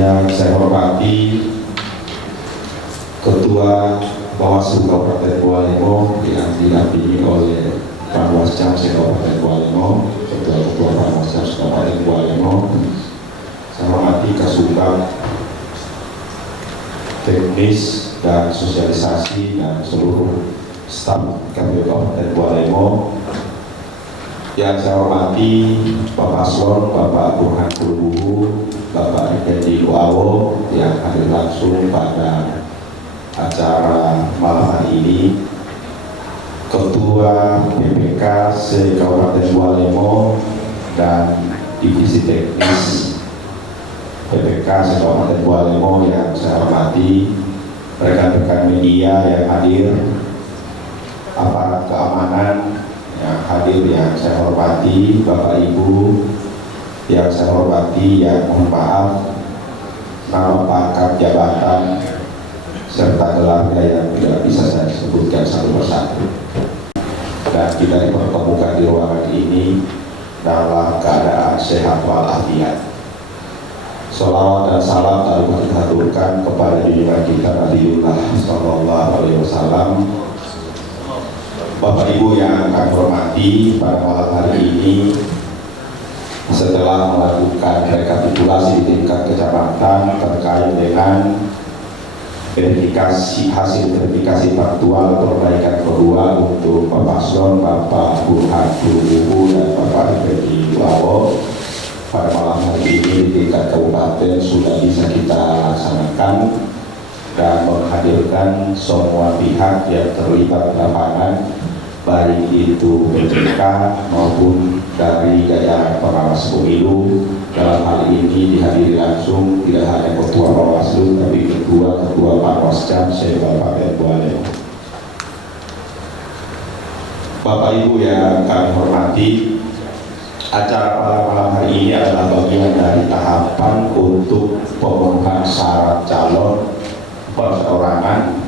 Yang saya hormati Ketua Bawaslu Kabupaten Bualemo yang didampingi oleh Panwascam Kabupaten Bualemo, Ketua Panwascam Kabupaten Bualemo. Saya hormati Kasubag Teknis dan Sosialisasi dan seluruh staf KPU Kabupaten Bualemo. Yang saya hormati Bapak Paslon, Bapak Burhan Pulubuhu, Bapak Effendi Uawo yang hadir langsung pada acara malam hari ini, Ketua PPK se-Kabupaten Bualemo dan Divisi Teknis PPK se-Kabupaten Bualemo yang saya hormati, rekan-rekan media yang hadir, aparat keamanan yang hadir yang saya hormati, Bapak Ibu yang saya hormati, yang mohon maaf nama pangkat jabatan serta gelarnya yang tidak bisa saya sebutkan satu persatu. Dan kita dipertemukan di ruangan ini dalam keadaan sehat walafiat. Sholawat dan salam lalu kita haturkan kepada junjungan kita Nabiullah Sallallahu Alaihi Wasallam. Bapak Ibu yang kami hormati, pada malam hari ini setelah melakukan rekapitulasi di tingkat kecamatan terkait dengan hasil verifikasi faktual perbaikan kedua untuk Bapak Paslon, Bapak Burhan Pulubuhu dan Bapak Effendi Uawo, pada malam hari ini di tingkat kabupaten sudah bisa kita laksanakan dan menghadirkan semua pihak yang terlibat di lapangan, baik itu PPK maupun dari jajaran pengawas pemilu. Dalam hal ini dihadiri langsung tidak hanya Ketua Bawaslu tapi Ketua Panwascam se-Kabupaten Bualemo. Bapak Ibu yang kami hormati, acara pada malam hari ini adalah bagian dari tahapan untuk pemenuhan syarat calon perseorangan.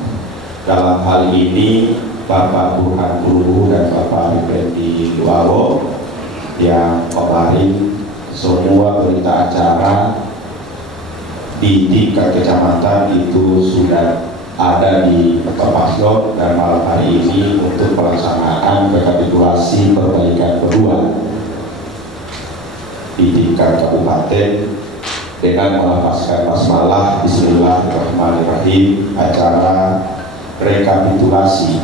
Dalam hal ini Bapak Burhan Pulubuhu dan Bapak Effendi Uawo yang kemarin semua berita acara di tingkat kecamatan itu sudah ada di Paslon, dan malam hari ini untuk pelaksanaan rekapitulasi perbaikan kedua di tingkat kabupaten dengan melafazkan basmalah Bismillahirrahmanirrahim. Acara rekapitulasi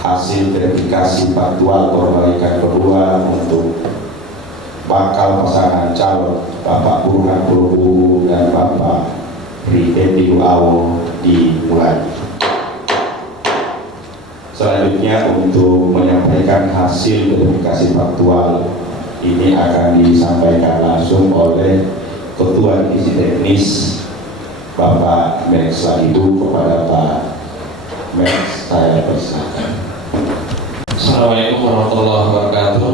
hasil verifikasi faktual perbaikan kedua untuk bakal pasangan calon Bapak Burhan Pulubuhu dan Bapak Effendi Uawo dimulai. Selanjutnya untuk menyampaikan hasil verifikasi faktual ini akan disampaikan langsung oleh Ketua Divisi Teknis Bapak Max Lahidu. Kepada Pak Max saya persilakan. Assalamualaikum warahmatullahi wabarakatuh.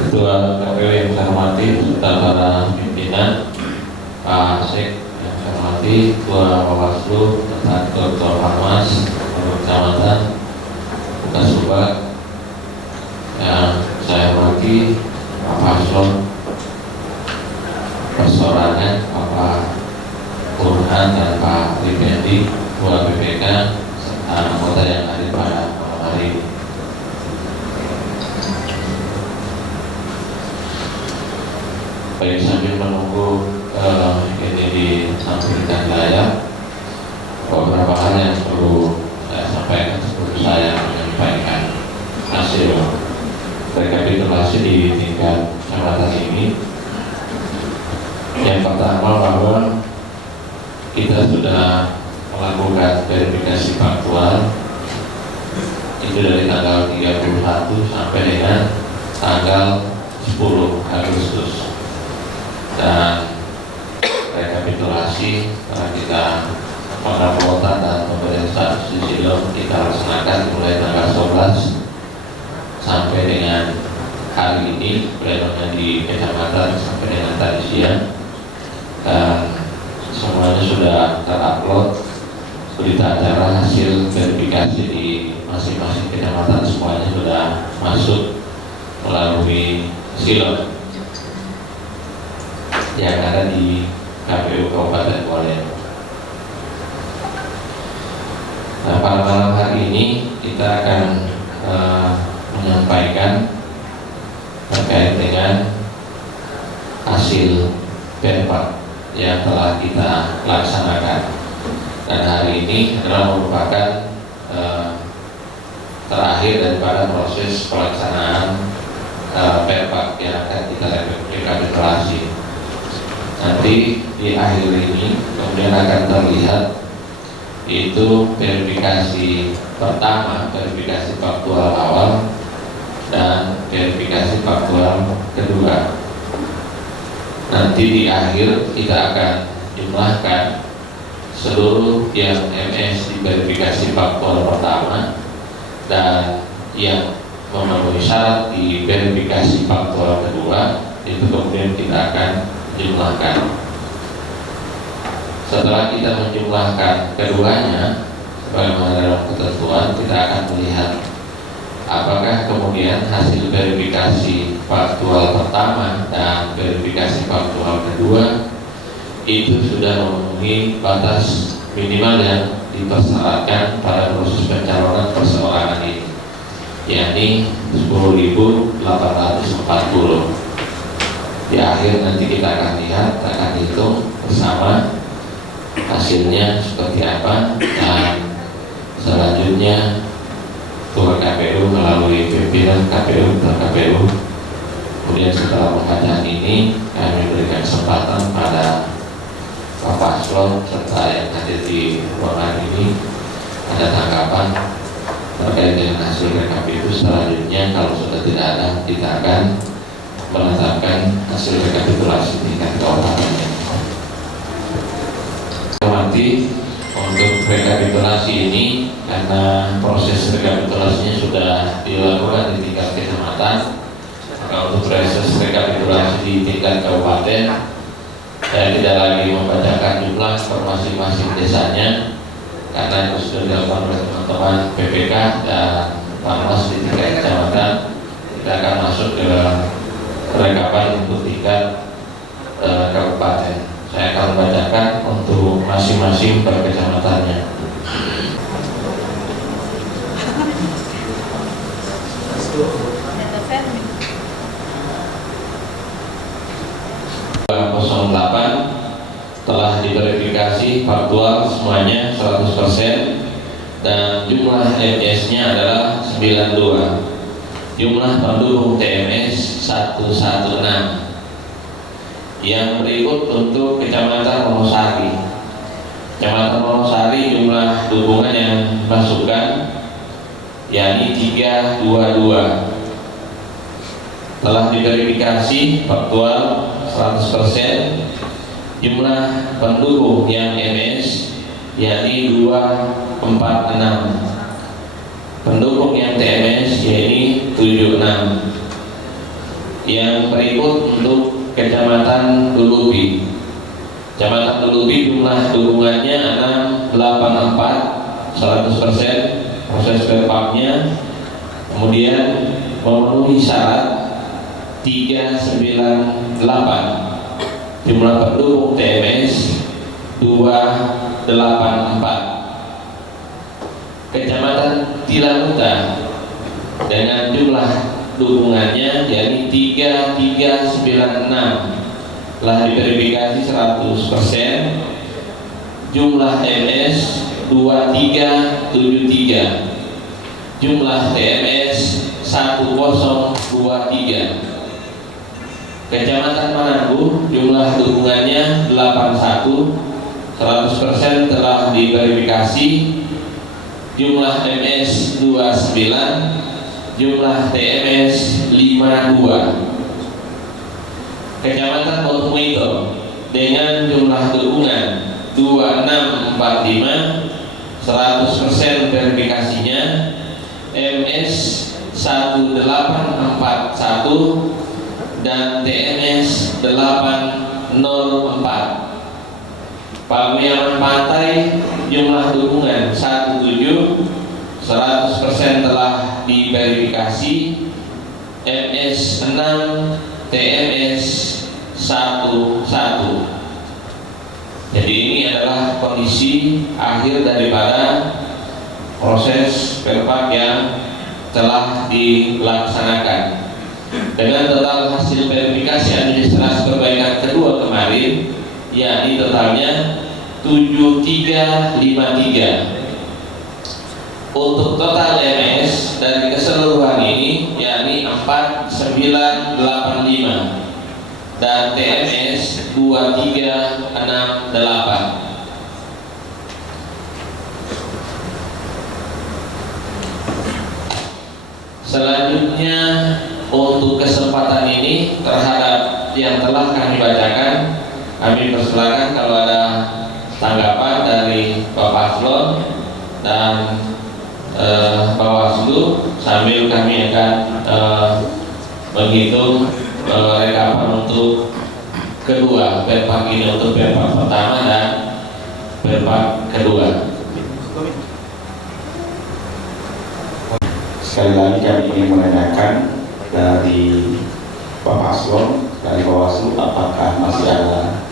Ketua KPU yang saya hormati, serta para pimpinan, Pak Asik yang saya hormati, Ketua Bawaslu, serta Ketua Panwas, Kecamatan, Kasubag yang saya hormati, Pak Paslon, persorangan, Bapak Burhan dan Pak Effendi, Ketua PPK, serta anggota yang hadir pada malam hari ini. Baik, sambil menunggu ini ditampilkan layar, beberapa hal yang perlu saya sampaikan sebelum saya menyampaikan hasil rekapitulasi di tingkat kecamatan ini. Yang pertama, bahwa kita sudah melakukan verifikasi faktual itu dari tanggal 31 sampai dengan tanggal 10 Agustus, dan rekapitulasi setelah kita penguploadan dan pemberian status di silom kita laksanakan mulai tanggal 11 sampai dengan hari ini, plenonya di kecamatan sampai dengan tadi siang, dan semuanya sudah terupload berita acara hasil verifikasi di masing-masing kecamatan. Semuanya sudah masuk melalui silon yang ada di KPU Kabupaten Kuala Lumpur. Nah, pada malam hari ini kita akan menyampaikan terkait dengan hasil Perpak yang telah kita laksanakan, dan hari ini adalah merupakan terakhir daripada proses pelaksanaan Perpak yang akan kita rekapitulasi. Nanti di akhir ini kemudian akan terlihat itu verifikasi pertama, verifikasi faktual awal, dan verifikasi faktual kedua. Nanti di akhir kita akan jumlahkan seluruh yang MS di verifikasi faktual pertama dan yang memenuhi syarat di verifikasi faktual kedua, itu kemudian kita akan jumlahkan. Setelah kita menjumlahkan keduanya sebagaimana dalam ketentuan, kita akan melihat apakah kemudian hasil verifikasi faktual pertama dan verifikasi faktual kedua itu sudah memenuhi batas minimal yang dipersyaratkan pada proses pencalonan perseorangan ini, yakni 10.840. Di akhir nanti kita akan lihat, akan hitung bersama hasilnya seperti apa, dan selanjutnya Ketua KPU melalui pimpinan KPU dan KPU. Kemudian setelah pembacaan ini kami berikan kesempatan pada Pak Paslon serta yang hadir di ruangan ini ada tanggapan terkait dengan hasil rekapitulasi. Selanjutnya kalau sudah tidak ada, kita akan menetapkan hasil rekapitulasi tingkat kabupaten. Nanti untuk rekapitulasi ini, karena proses rekapitulasinya sudah dilakukan di tingkat kecamatan, maka untuk proses rekapitulasi di tingkat kabupaten, saya tidak lagi membacakan jumlah per masing-masing desanya, karena itu sudah dilakukan oleh teman-teman PPK dan Panwas di tingkat kecamatan. Kita akan masuk ke rekapan untuk tingkat kabupaten. Saya akan membacakan untuk masing-masing per kecamatannya. Telah diverifikasi faktual semuanya 100% dan jumlah MS-nya adalah 92. Jumlah pendukung TMS 116. Yang berikut untuk Kecamatan Wonosari. Kecamatan Wonosari jumlah dukungan yang dimasukkan yakni 322. Telah diverifikasi faktual 100%. Jumlah pendukung yang MS yakni 246. Pendukung yang TMS yakni 76. Yang berikut untuk Kecamatan Dulubi. Kecamatan Dulubi jumlah dukungannya 684, 100% proses Perpaknya. Kemudian memenuhi syarat 398. Jumlah pendukung TMS 284. Kecamatan Tilamuta dengan jumlah dukungannya yakni 3396, telah diverifikasi 100%. Jumlah MS 2373. Jumlah TMS 1023. Kecamatan Mananggu jumlah dukungannya 81, 100% telah diverifikasi. Jumlah MS 29, jumlah TMS 52. Kecamatan Botumeito dengan jumlah dukungan 2645, 100% verifikasinya. MS 1841 dan TMS 804. Paguyuban Pantai jumlah dukungan 17, 100% telah diverifikasi. MS 6, TMS 11. Jadi ini adalah kondisi akhir daripada proses perpak yang telah dilaksanakan. Dengan total hasil verifikasi administrasi perbaikan kedua kemarin, yakni totalnya 7353. Untuk total MS dari keseluruhan ini yakni 4985 dan TMS 2368. Selanjutnya untuk kesempatan ini terhadap yang telah kami bacakan, kami persilakan kalau ada tanggapan dari Bapak Paslon dan Bawaslu, sambil kami akan menghitung rekapan untuk kedua perpak ini, untuk perpak pertama dan perpak kedua. Sekali lagi kami ingin menanyakan dari Pak Paslon, dari Bawaslu, apakah masih ada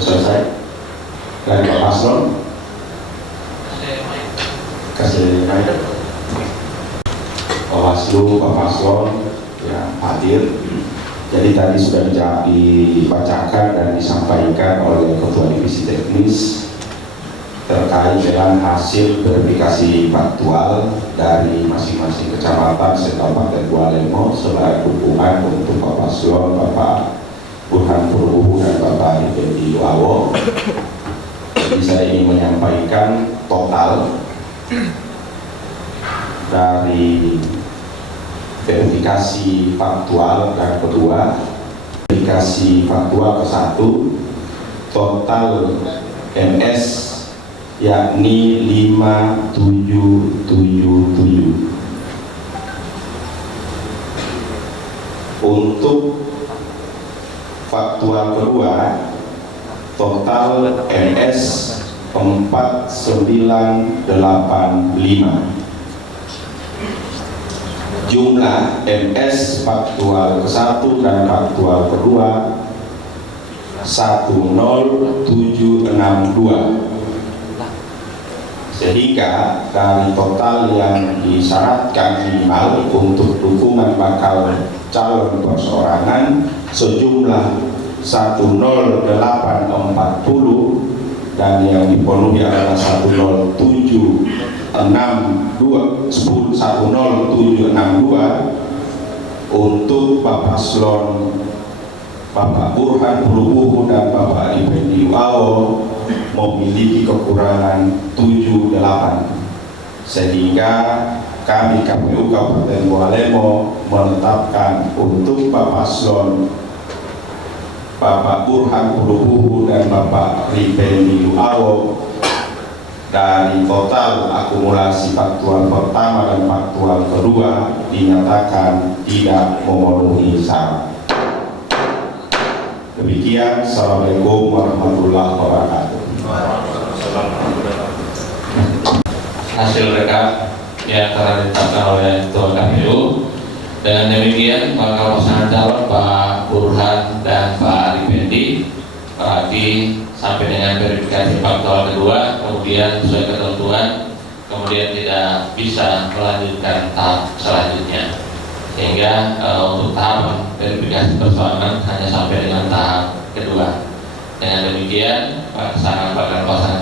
selesai? Dari Pak Paslon, kasih mic. Bawaslu, Pak Paslon yang hadir. Jadi tadi sudah dibacakan dan disampaikan oleh Ketua Divisi Teknis terkait dengan hasil verifikasi faktual dari masing-masing kecamatan Kabupaten Bualemo sebagai dukungan untuk Pak Paslon, Bapak Burhan Purwobuhu dan Bapak Effendi Luawo. Jadi saya ingin menyampaikan total dari verifikasi faktual yang kedua, verifikasi faktual ke-1, total MS yakni 5777. Untuk faktual kedua, total MS 4985. Jumlah MS faktual ke-1 dan faktual kedua 10762. Sehingga dari total yang disyaratkan minimal untuk dukungan bakal calon perseorangan sejumlah 10840 dan yang dipenuhi adalah 10762 untuk Pak Paslon Bapak Burhan Purwobuhu dan Bapak Effendi Luawo memiliki kekurangan 78, sehingga kami KPU Kabupaten Bualemo menetapkan untuk Pak Paslon Bapak Burhan Purwobuhu dan Bapak Effendi Luawo dari total akumulasi faktual pertama dan faktual kedua dinyatakan tidak memenuhi syarat. Demikian, Assalamualaikum warahmatullahi wabarakatuh. Hasil rekap yang telah ditetapkan oleh Ketua KPU. Dengan demikian, bakal pasangan calon Pak Burhan dan Pak Effendi berarti sampai dengan verifikasi faktual kedua, kemudian sesuai ketentuan, kemudian tidak bisa melanjutkan tahap selanjutnya. Sehingga untuk tahap verifikasi persoalan hanya sampai dengan tahap kedua. Dengan demikian, pasangan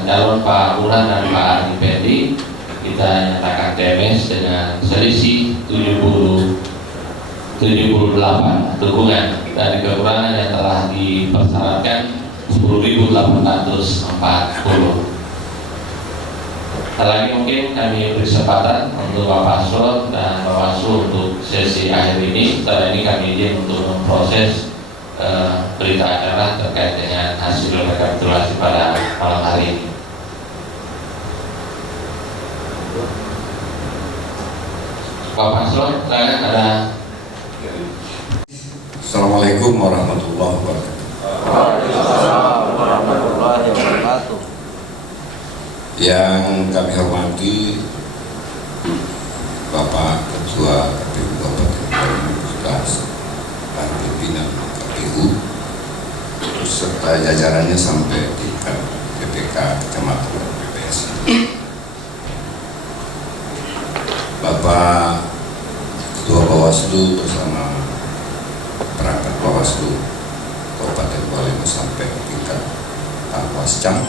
calon Pak Burhan dan Pak Effendi kita nyatakan TMS dengan selisih 78 dukungan dari kekurangan yang telah dipersyaratkan 10.840. Lagi mungkin kami beri kesempatan untuk Bapak Paslon dan Bawaslu untuk sesi akhir ini. Setelah ini kami izin untuk memproses berita acara terkait dengan hasil rekapitulasi pada malam hari ini. Bapak Paslon, silakan ada. Assalamualaikum warahmatullahi wabarakatuh. Waalaikumsalam warahmatullahi wabarakatuh. Yang kami hormati Bapak Ketua KPU Kabupaten Bualemo jajarannya sampai tingkat PPK kecamatan dan PPS. Bapak Ketua Bawaslu bersama perangkat Bawaslu Kabupaten Kuala Lumpur sampai tingkat Panwascam.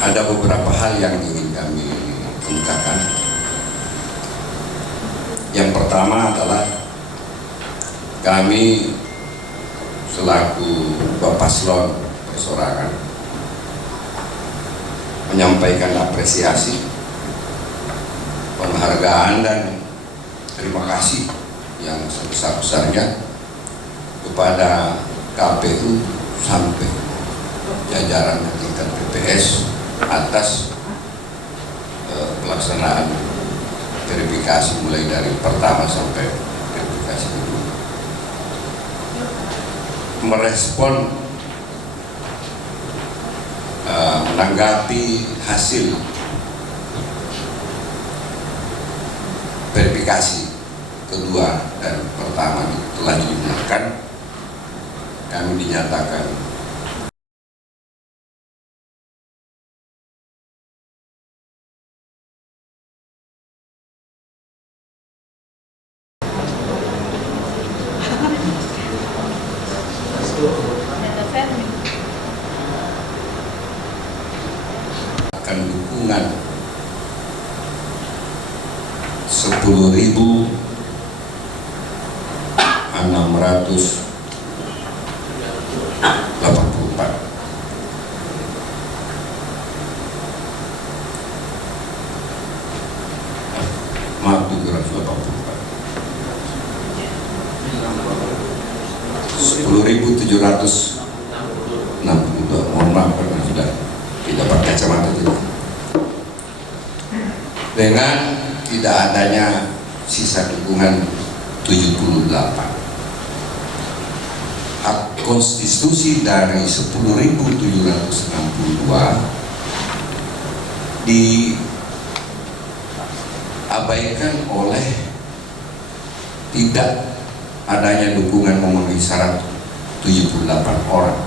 Ada beberapa hal yang ingin kami kemukakan. Yang pertama adalah kami selaku Bapaslon persorangan menyampaikan apresiasi, penghargaan dan terima kasih yang sebesar-besarnya kepada KPU sampai jajaran tingkat PPS atas pelaksanaan verifikasi mulai dari pertama sampai verifikasi kedua. Merespon menanggapi hasil verifikasi kedua dan pertama telah diumumkan, kami dinyatakan akan dukungan 10.684. Maaf, 784. 10.762. Mohon maaf karena sudah tidak pakai kacamata tidak. Dengan tidak adanya sisa dukungan 78. Hak konstitusi dari 10.762 diabaikan oleh tidak adanya dukungan memenuhi syarat 78 orang.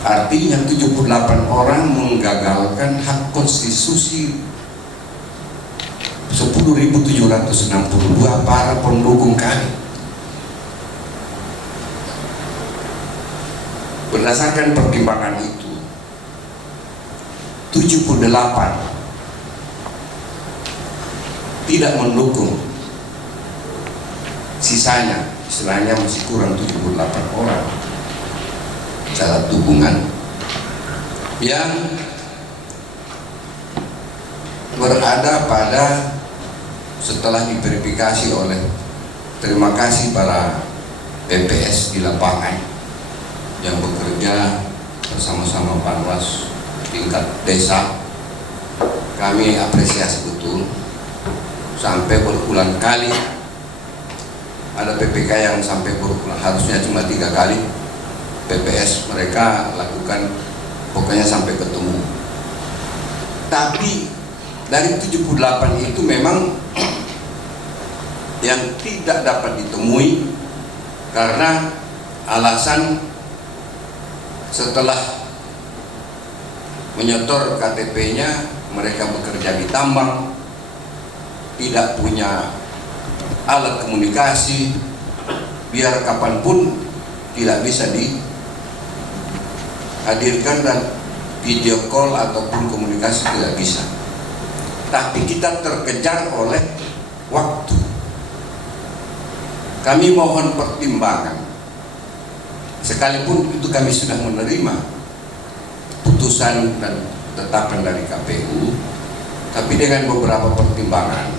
Artinya 78 orang menggagalkan hak konstitusi 10.762 para pendukung kami. Berdasarkan pertimbangan itu, 78 tidak mendukung, sisanya istilahnya masih kurang 78 orang syarat dukungan yang berada pada setelah diverifikasi oleh, terima kasih para PPS di lapangan yang bekerja bersama-sama Panwas tingkat desa. Kami apresiasi betul, sampai berulang kali ada PPK yang sampai berulang, harusnya cuma 3 kali PPS mereka lakukan, pokoknya sampai ketemu. Tapi dari 78 itu memang yang tidak dapat ditemui karena alasan setelah menyetor KTP-nya mereka bekerja di tambang, tidak punya alat komunikasi, biar kapanpun tidak bisa dihadirkan dan video call ataupun komunikasi tidak bisa. Tapi kita terkejar oleh waktu. Kami mohon pertimbangan, sekalipun itu kami sudah menerima putusan dan tetapan dari KPU, tapi dengan beberapa pertimbangan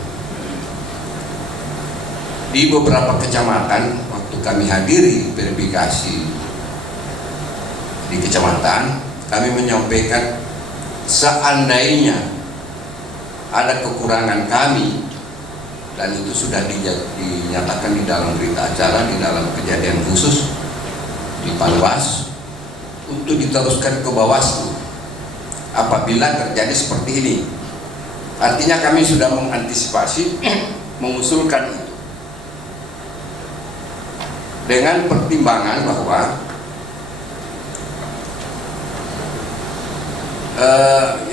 di beberapa kecamatan. Waktu kami hadiri verifikasi di kecamatan, kami menyampaikan seandainya ada kekurangan kami, dan itu sudah dinyatakan di dalam berita acara, di dalam kejadian khusus di Panwas, untuk diteruskan ke Bawaslu apabila terjadi seperti ini. Artinya kami sudah mengantisipasi mengusulkan itu. dengan pertimbangan bahwa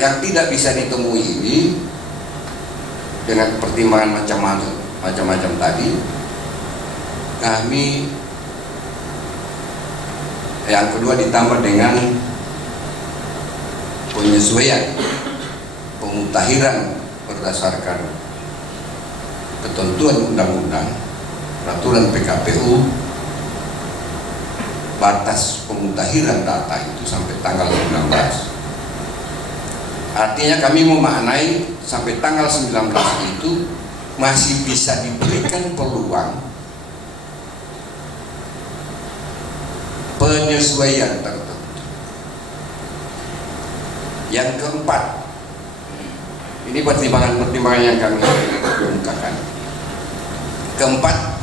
yang tidak bisa ditemui ini dengan pertimbangan macam-macam tadi, kami yang kedua ditambah dengan penyesuaian pemutahiran berdasarkan ketentuan undang-undang, peraturan PKPU, batas pemutahiran data itu sampai tanggal 19. Artinya kami memaknai sampai tanggal 19 itu masih bisa diberikan peluang penyesuaian tertentu. Yang keempat, ini pertimbangan-pertimbangan yang kami kemukakan. Keempat,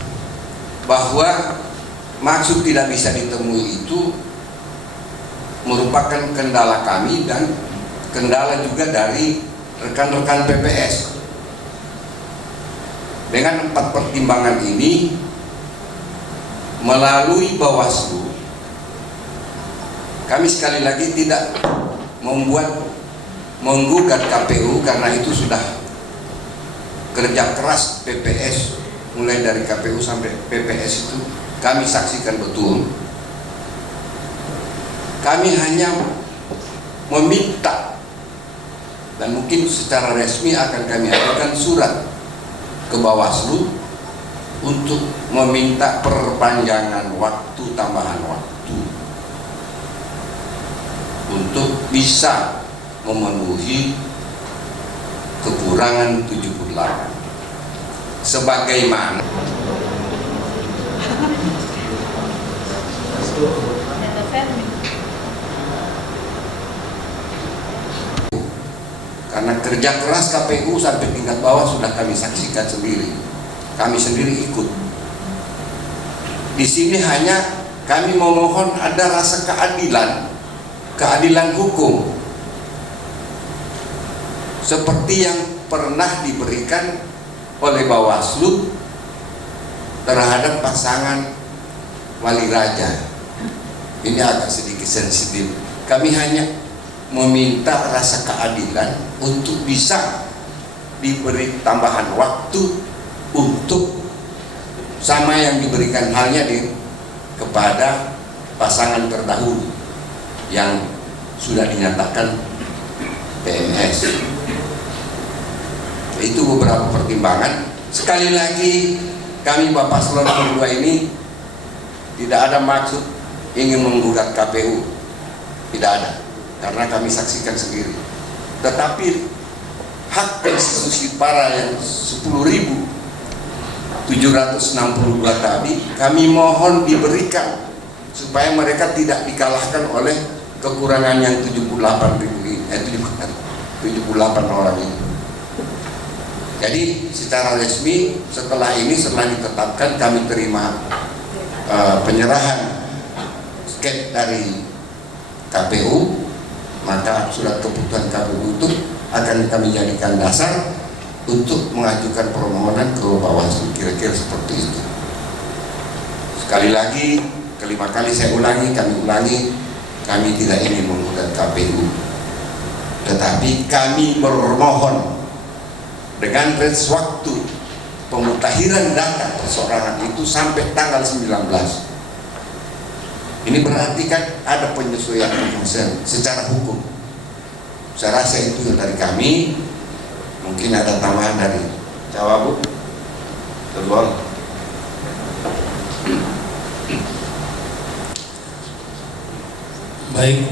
bahwa maksud tidak bisa ditemui itu merupakan kendala kami dan kendala juga dari rekan-rekan PPS. Dengan 4 pertimbangan ini, melalui Bawaslu, kami sekali lagi tidak menggugat KPU karena itu sudah kerja keras PPS, mulai dari KPU sampai PPS itu kami saksikan betul. Kami hanya meminta, dan mungkin secara resmi akan kami ajukan surat ke Bawaslu untuk meminta perpanjangan waktu, tambahan waktu untuk bisa memenuhi kekurangan 78 sebagaimana karena kerja keras KPU sampai tingkat bawah sudah kami saksikan sendiri, kami sendiri ikut. Di sini hanya kami memohon ada rasa keadilan hukum seperti yang pernah diberikan oleh Bawaslu terhadap pasangan wali raja. Ini agak sedikit sensitif. Kami hanya meminta rasa keadilan untuk bisa diberi tambahan waktu untuk sama yang diberikan halnya kepada pasangan terdahulu yang sudah dinyatakan PNS. Itu beberapa pertimbangan. Sekali lagi, kami Bapak Paslon berdua ini tidak ada maksud ingin menggugat KPU, tidak ada, karena kami saksikan sendiri. Tetapi hak konstitusi para yang 10.762 tadi kami mohon diberikan supaya mereka tidak dikalahkan oleh kekurangan yang 78 orang ini. Jadi secara resmi setelah ditetapkan, kami terima penyerahan sket dari KPU, maka surat keputusan KPU itu akan kami jadikan dasar untuk mengajukan permohonan ke Bawaslu, kira-kira seperti itu. Sekali lagi, kelima kali saya ulangi, kami tidak ingin menggugat KPU, tetapi kami bermohon dengan range waktu pemutahiran data perseorangan itu sampai tanggal 19. Ini berarti kan ada penyesuaian secara hukum. Saya rasa itu dari kami. Mungkin ada tambahan dari Jawa, Bu. Terus. Baik,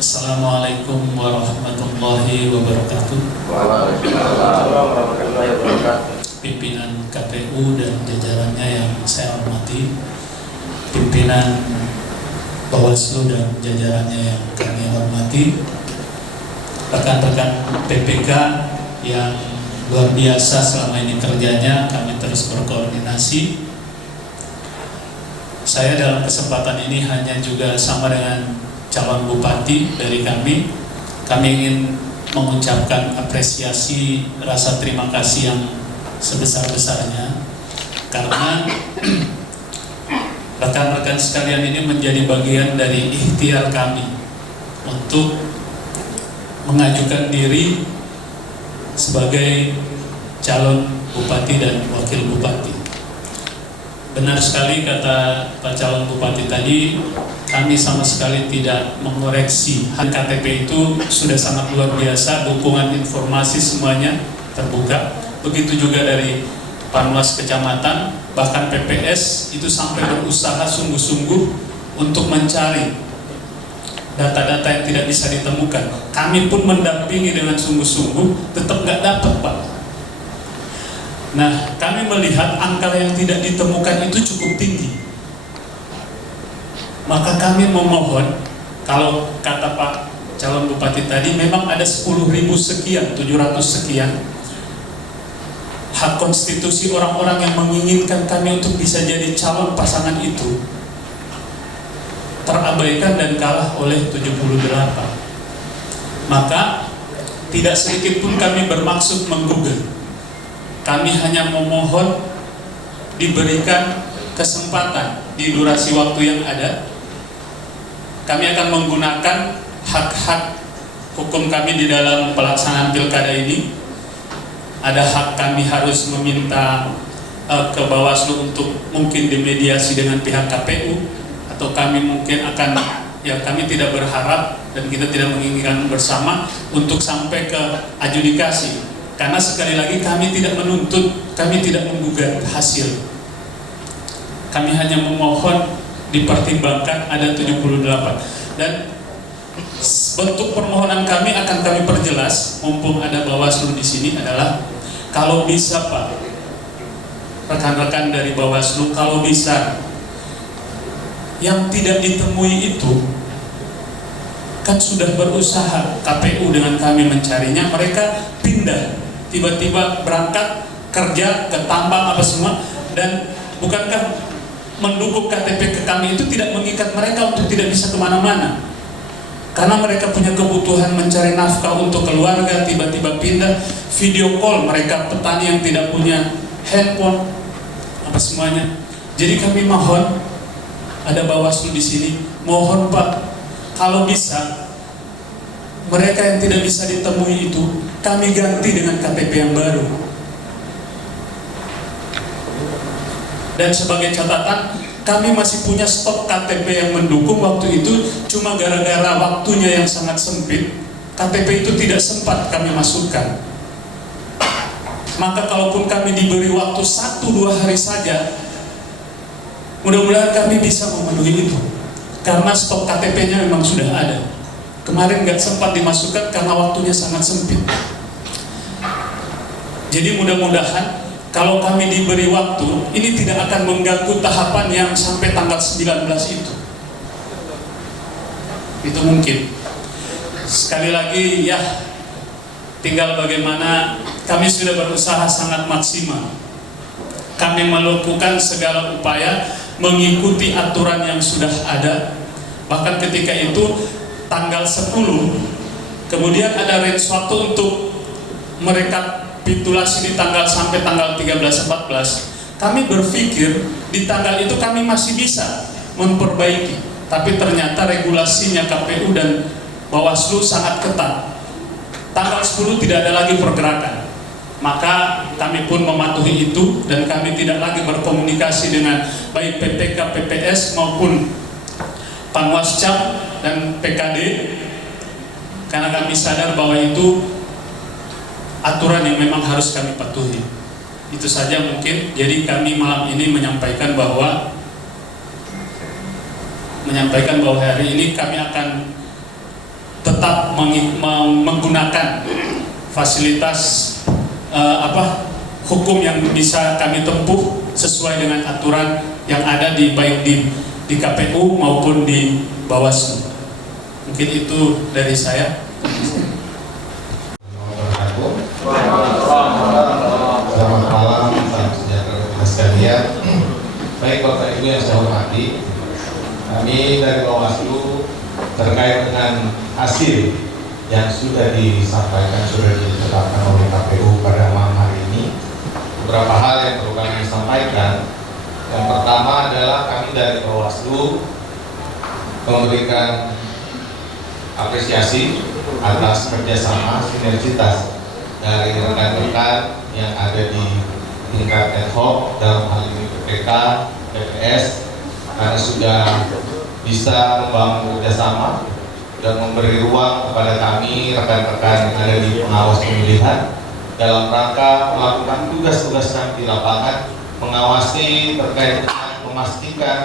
Assalamualaikum warahmatullahi wabarakatuh. Waalaikumsalam warahmatullahi wabarakatuh. Pimpinan KPU dan jajarannya yang saya hormati, pimpinan Bawaslu dan jajarannya yang kami hormati, rekan-rekan PPK yang luar biasa selama ini kerjanya, kami terus berkoordinasi. Saya dalam kesempatan ini hanya juga sama dengan calon bupati dari kami ingin mengucapkan apresiasi, rasa terima kasih yang sebesar-besarnya, karena rekan-rekan sekalian ini menjadi bagian dari ikhtiar kami untuk mengajukan diri sebagai calon bupati dan wakil bupati. Benar sekali kata Pak calon bupati tadi, kami sama sekali tidak mengoreksi. KTP itu sudah sangat luar biasa, dukungan informasi semuanya terbuka. Begitu juga dari Panwas Kecamatan, bahkan PPS itu sampai berusaha sungguh-sungguh untuk mencari data-data yang tidak bisa ditemukan. Kami pun mendampingi dengan sungguh-sungguh, tetap nggak dapat, Pak. Nah, kami melihat angka yang tidak ditemukan itu cukup tinggi. Maka kami memohon, kalau kata Pak calon bupati tadi, memang ada 10.000 sekian, 700 sekian hak konstitusi orang-orang yang menginginkan kami untuk bisa jadi calon pasangan itu terabaikan dan kalah oleh 78. Maka tidak sedikit pun kami bermaksud menggugat. Kami hanya memohon diberikan kesempatan di durasi waktu yang ada. Kami akan menggunakan hak-hak hukum kami di dalam pelaksanaan pilkada ini. Ada hak kami harus meminta ke Bawaslu untuk mungkin dimediasi dengan pihak KPU, atau kami mungkin akan, ya kami tidak berharap dan kita tidak menginginkan bersama untuk sampai ke adjudikasi. Karena sekali lagi kami tidak menuntut, kami tidak menggugat hasil. Kami hanya memohon dipertimbangkan ada 78. Dan bentuk permohonan kami akan kami perjelas, mumpung ada Bawaslu di sini, adalah kalau bisa Pak, rekan-rekan dari Bawaslu, kalau bisa yang tidak ditemui itu kan sudah berusaha KPU dengan kami mencarinya, mereka pindah, tiba-tiba berangkat kerja ke tambang apa semua, dan bukankah mendukung KTP ke kami itu tidak mengikat mereka untuk tidak bisa kemana-mana, karena mereka punya kebutuhan mencari nafkah untuk keluarga, tiba-tiba pindah, video call mereka petani yang tidak punya handphone apa semuanya. Jadi kami mohon, ada Bawaslu di sini, mohon Pak, kalau bisa mereka yang tidak bisa ditemui itu kami ganti dengan KTP yang baru. Dan sebagai catatan, kami masih punya stok KTP yang mendukung waktu itu, cuma gara-gara waktunya yang sangat sempit, KTP itu tidak sempat kami masukkan. Maka kalaupun kami diberi waktu 1-2 hari saja, mudah-mudahan kami bisa memenuhi itu, karena stok KTP-nya memang sudah ada. Kemarin nggak sempat dimasukkan karena waktunya sangat sempit. Jadi mudah-mudahan kalau kami diberi waktu, ini tidak akan mengganggu tahapan yang sampai tanggal 19 itu. Itu mungkin. Sekali lagi ya, tinggal bagaimana. Kami sudah berusaha sangat maksimal. Kami melakukan segala upaya mengikuti aturan yang sudah ada. Bahkan ketika itu tanggal 10, kemudian ada range waktu untuk merekapitulasi di tanggal sampai tanggal 13-14. Kami berpikir di tanggal itu kami masih bisa memperbaiki, tapi ternyata regulasinya KPU dan Bawaslu sangat ketat. Tanggal 10 tidak ada lagi pergerakan. Maka kami pun mematuhi itu, dan kami tidak lagi berkomunikasi dengan baik PPK, PPS maupun Panwascam dan PKD, karena kami sadar bahwa itu aturan yang memang harus kami patuhi. Itu saja mungkin. Jadi kami malam ini menyampaikan bahwa hari ini kami akan tetap menggunakan fasilitas hukum yang bisa kami tempuh sesuai dengan aturan yang ada baik di KPU maupun di Bawaslu. Mungkin itu dari saya. Selamat malam, salam sejahtera kita sekalian. Baik Bapak Ibu yang saya hormati, kami dari Bawaslu terkait dengan hasil yang sudah disampaikan, sudah ditetapkan oleh KPU pada malam hari ini, beberapa hal yang perlu kami sampaikan. Yang pertama adalah kami dari Bawaslu memberikan apresiasi atas kerjasama sinergitas dari rekan-rekan yang ada di tingkat ad hoc, dalam hal ini PPK, PPS, karena sudah bisa membangun kerjasama dan memberi ruang kepada kami rekan-rekan yang ada di pengawas pemilihan dalam rangka melakukan tugas-tugas kami di lapangan, mengawasi terkait dengan memastikan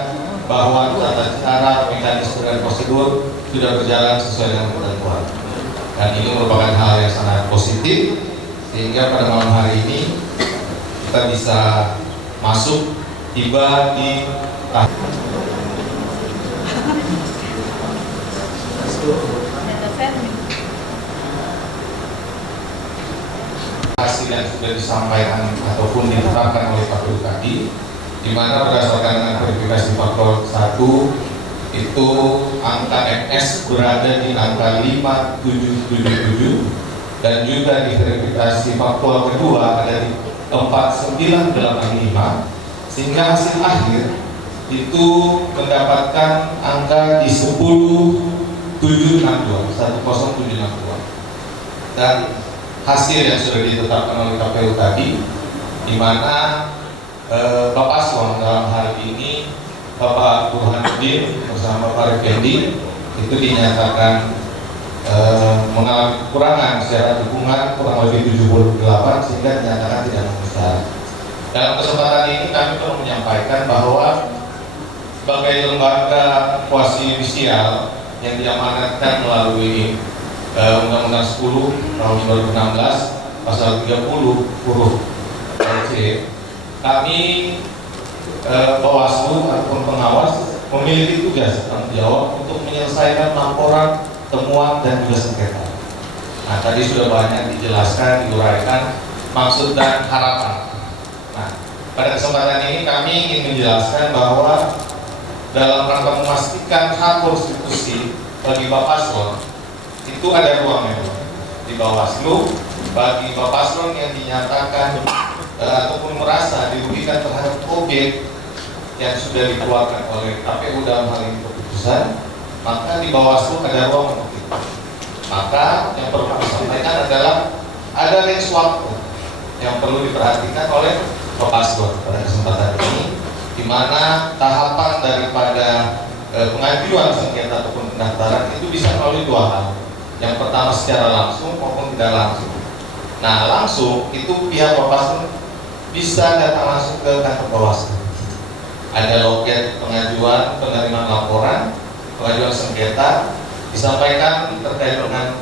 bahwa tata cara, mekanisme dan prosedur sudah berjalan sesuai dengan ketentuan. Dan ini merupakan hal yang sangat positif, sehingga pada malam hari ini kita bisa masuk tiba di hasil yang sudah disampaikan ataupun ditetapkan oleh KPU tadi, di mana berdasarkan dengan verifikasi faktor 1 itu angka MS berada di angka 5777 dan juga di verifikasi faktual kedua ada di 4985, sehingga hasil akhir itu mendapatkan angka di 10762 dan hasil yang sudah ditetapkan oleh KPU tadi, di mana Bapak Paslon dalam hal ini Bapak Burhanuddin bersama Pak Effendi itu dinyatakan mengalami kekurangan secara dukungan kurang lebih 78, sehingga dinyatakan tidak memenuhi syarat. Dalam kesempatan ini kami perlu menyampaikan bahwa sebagai lembaga kuasi yudisial yang diamanatkan melalui Undang-Undang 10 tahun 2016 pasal 30 huruf C, kami Bawaslu ataupun pengawas memiliki tugas tanggung jawab untuk menyelesaikan laporan, temuan dan juga sengketa. Nah, tadi sudah banyak dijelaskan, diuraikan maksud dan harapan. Nah, pada kesempatan ini kami ingin menjelaskan bahwa dalam rangka memastikan hak konstitusi bagi Bapak Paslon itu ada ruangnya di Bawaslu bagi Bapak Paslon yang dinyatakan ataupun merasa dirugikan terhadap objek yang sudah dikeluarkan oleh KPU dalam hal ini keputusan, maka di Bawaslu ada ruang untuk itu. Maka yang perlu kami sampaikan adalah ada range waktu yang perlu diperhatikan oleh Bapak Paslon pada kesempatan ini, di mana tahapan daripada pengajuan sengketa ataupun pendaftaran itu bisa melalui dua hal. Yang pertama secara langsung maupun tidak langsung. Nah, langsung itu pihak Bapak Paslon bisa datang langsung ke kantor Bawaslu. Ada loket pengajuan, penerimaan laporan, pengajuan sengketa, disampaikan terkait dengan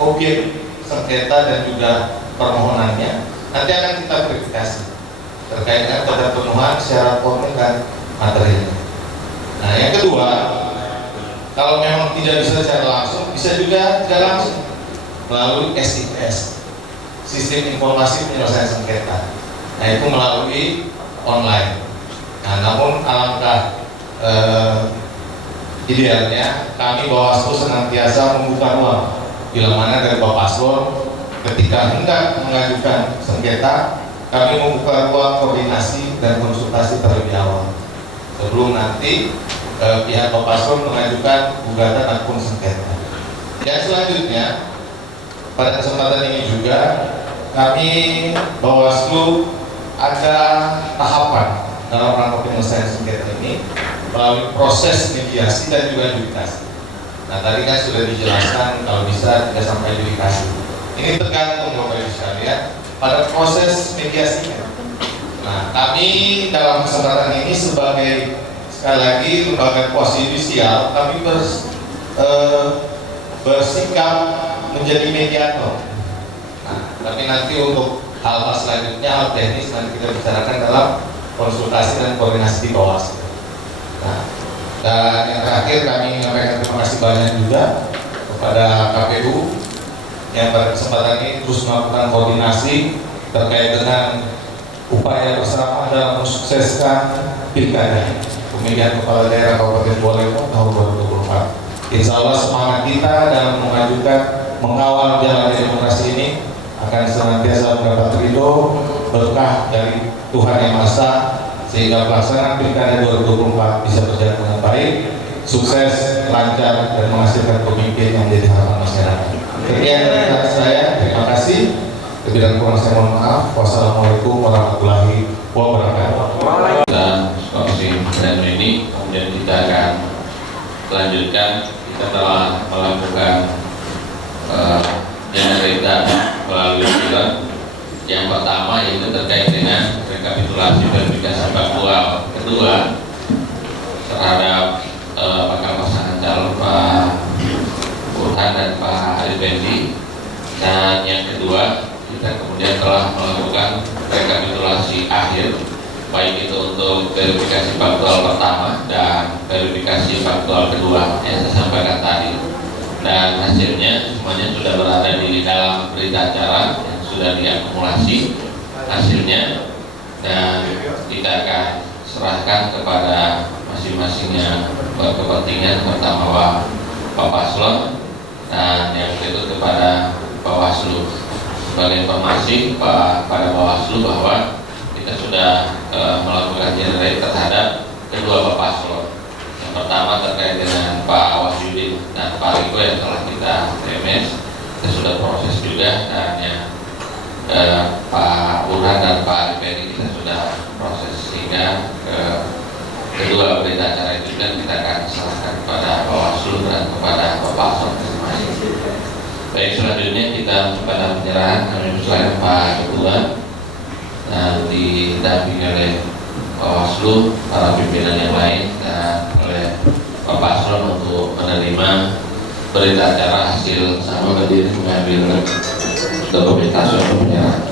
objek sengketa dan juga permohonannya. Nanti akan kita verifikasi terkait dengan keterpenuhan syarat formil dan materialnya. Nah, yang kedua, kalau memang tidak bisa secara langsung, bisa juga tidak langsung melalui SIPS, Sistem Informasi Penyelesaian Sengketa. Nah, itu melalui online. Nah, namun alangkah idealnya kami Bawaslu senantiasa membuka ruang bila mana dari Bapak Paslon ketika hendak mengajukan sengketa, kami membuka ruang koordinasi dan konsultasi terlebih awal sebelum nanti pihak Bapak Paslon mengajukan gugatan ataupun sengketa. Dan selanjutnya pada kesempatan ini juga kami Bawaslu ada tahapan dalam rangka penyelesaian sengketa ini melalui proses mediasi dan juga adjudikasi. Nah, tadi kan sudah dijelaskan kalau bisa tidak sampai adjudikasi. Ini tergantung Bapak Ibu sekalian pada proses mediasinya. Nah, kami dalam kesempatan ini sebagai sekali lagi lembaga kuasi yudisial, kami bersikap menjadi mediator. Nah, tapi nanti untuk hal-hal selanjutnya, hal teknis nanti kita bicarakan dalam konsultasi dan koordinasi di Bawaslu. Nah, dan yang terakhir kami menyampaikan terima kasih banyak juga kepada KPU yang pada kesempatan ini terus melakukan koordinasi terkait dengan upaya bersama dalam mensukseskan pilkada pemilihan kepala daerah Kabupaten Bole tahun 2024. Insya Allah semangat kita dalam mengajukan mengawal jalan demokrasi ini akan senantiasa mendapat ridho berkah dari Tuhan Yang Maha Esa sehingga pelaksanaan Pilkada 2024 bisa berjalan dengan baik, sukses, lancar, dan menghasilkan pemimpin yang menjadi harapan masyarakat. Sekian dari saya, terima kasih. Lebih dan kurang saya mohon maaf. Wassalamualaikum warahmatullahi wabarakatuh. Dan skorsing dan ini kemudian kita akan lanjutkan. Kita telah melakukan generita melalui film. Yang pertama yaitu terkait dengan rekapitulasi verifikasi faktual. Kedua terhadap bakal pasangan calon Pak Burhan dan Pak Ali Fendi. Dan yang kedua, kita kemudian telah melakukan rekapitulasi akhir, baik itu untuk verifikasi faktual pertama dan verifikasi faktual kedua yang saya sampaikan tadi. Dan hasilnya semuanya sudah berada di dalam berita acara yang sudah diakumulasi hasilnya, dan kita akan serahkan kepada masing-masing yang berkepentingan, pertama Pak Paslon dan yang berikut kepada Bawaslu. Sebagai informasi pada Bawaslu bahwa kita sudah melakukan generate terhadap kedua Pak Paslon. Yang pertama terkait dengan Pak Wahyudin dan Pak Riko yang telah kita TMS, kita sudah proses juga, dan yang Pak Burhan dan Pak Fendi kita sudah proses, sehingga kedua berita acara itu dan kita akan serahkan kepada Bawaslu dan kepada Pak Paslon masing-masing. Baik, selanjutnya kita pada penyerahan kami persilakan Pak Ketua dan didampingi oleh Bawaslu, para pimpinan yang lain, dan oleh Pak Paslon untuk menerima berita acara hasil sama berdiri mengambil dokumentasi untuk penyerahan.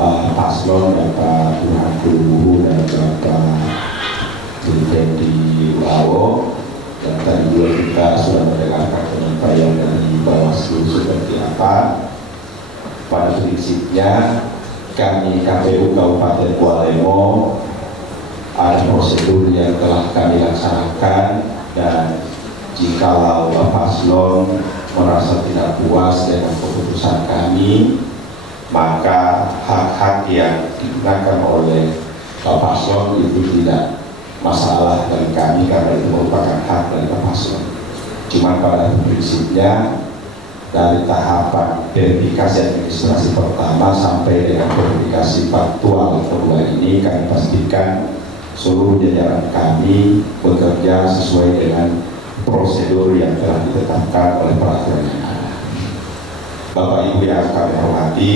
Pak Paslon dan Pak Burhan dan Bapak Fendi Lawo, dan tadi juga kita sudah mendengarkan penyampaian dari Bawaslu seperti apa. Pada prinsipnya kami KPU Kabupaten Kualemo ada prosedur yang telah kami laksanakan, dan jikalau Pak Paslon merasa tidak puas dengan keputusan kami, maka hak-hak yang digunakan oleh Pak Paslon itu tidak masalah dari kami, karena itu merupakan hak dari Pak Paslon. Cuma pada prinsipnya dari tahapan verifikasi administrasi pertama sampai dengan verifikasi faktual kedua ini, kami pastikan seluruh jajaran kami bekerja sesuai dengan prosedur yang telah ditetapkan oleh peraturan yang ada. Bapak Ibu yang kami hormati,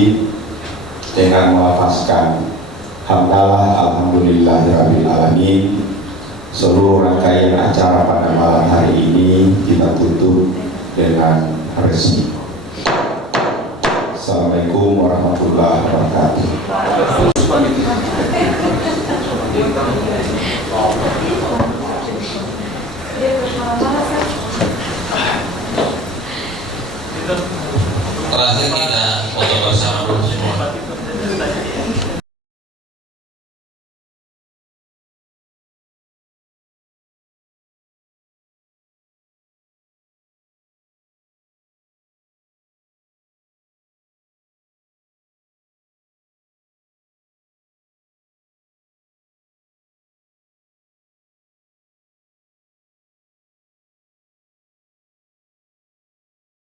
dengan melafazkan hamdalah alhamdulillahirabbil alamin, seluruh rangkaian acara pada malam hari ini kita tutup dengan resmi. Assalamualaikum warahmatullahi wabarakatuh. Terakhir kita foto bersama dulu semua.